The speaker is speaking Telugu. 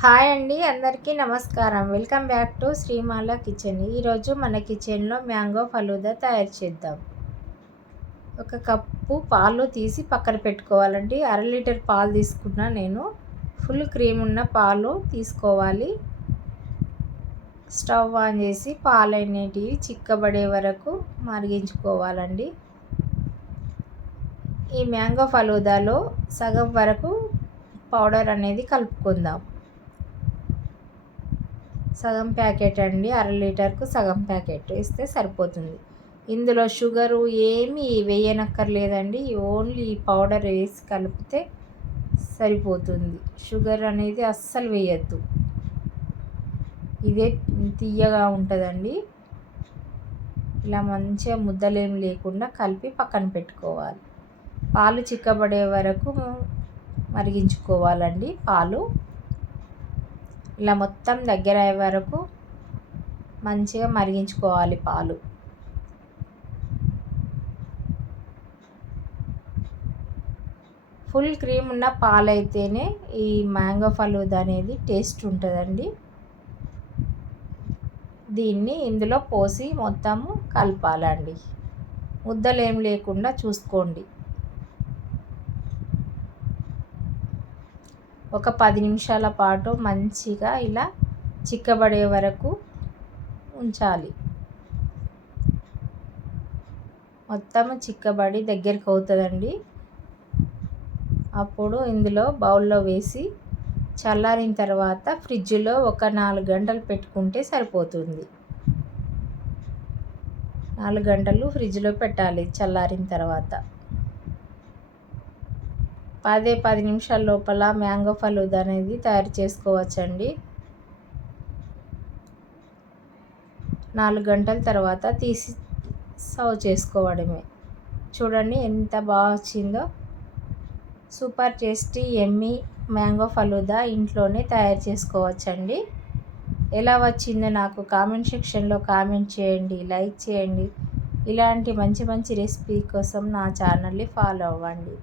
హాయ్ అండి అందరికీ నమస్కారం. Welcome back to Srimala kitchen. ఈరోజు మన కిచెన్లో మ్యాంగో ఫలూదా తయారు చేద్దాం. ఒక కప్పు పాలు తీసి పక్కన పెట్టుకోవాలండి. అర లీటర్ పాలు తీసుకున్నా నేను. ఫుల్ క్రీమ్ ఉన్న పాలు తీసుకోవాలి. స్టవ్ ఆన్ చేసి పాలు అనేటివి చిక్కబడే వరకు మరిగించుకోవాలండి. ఈ మ్యాంగో ఫలూదాలో సగం వరకు పౌడర్ అనేది కలుపుకుందాం. సగం ప్యాకెట్ అండి అర లీటర్కు సగం ప్యాకెట్ వేస్తే సరిపోతుంది. ఇందులో షుగరు ఏమీ వేయనక్కర్లేదండి ఓన్లీ పౌడర్ వేసి కలిపితే సరిపోతుంది. షుగర్ అనేది అస్సలు వేయద్దు. ఇదే తీయగా ఉంటుందండి. ఇలా మంచిగా ముద్దలేం లేకుండా కలిపి పక్కన పెట్టుకోవాలి. పాలు చిక్కబడే వరకు మరిగించుకోవాలండి పాలు. ఇలా మొత్తం దగ్గర అయ్యే వరకు మంచిగా మరిగించుకోవాలి పాలు. ఫుల్ క్రీమ్ ఉన్న పాలు అయితేనే ఈ మ్యాంగో ఫలూద్ అనేది టేస్ట్ ఉంటుందండి. దీన్ని ఇందులో పోసి మొత్తము కలపాలండి. ముద్దలేం లేకుండా చూసుకోండి. ఒక పది నిమిషాల పాటు మంచిగా ఇలా చిక్కబడే వరకు ఉంచాలి. మొత్తం చిక్కబడి దగ్గరికి అవుతుందండి. అప్పుడు ఇందులో బౌల్లో వేసి చల్లారిన తర్వాత ఫ్రిడ్జ్లో ఒక నాలుగు గంటలు పెట్టుకుంటే సరిపోతుంది. నాలుగు గంటలు ఫ్రిడ్జ్లో పెట్టాలి చల్లారిన తర్వాత. పదే పది నిమిషాల లోపల మ్యాంగో ఫలూద్ అనేది తయారు చేసుకోవచ్చండి. నాలుగు గంటల తర్వాత తీసి సర్వ్ చేసుకోవడమే. చూడండి ఎంత బాగా వచ్చిందో. సూపర్ టేస్టీ ఎమ్మీ మ్యాంగో ఫలూదా ఇంట్లోనే తయారు చేసుకోవచ్చండి. ఎలా వచ్చిందో నాకు కామెంట్ సెక్షన్లో కామెంట్ చేయండి లైక్ చేయండి. ఇలాంటి మంచి మంచి రెసిపీ కోసం నా ఛానల్ని ఫాలో అవ్వండి.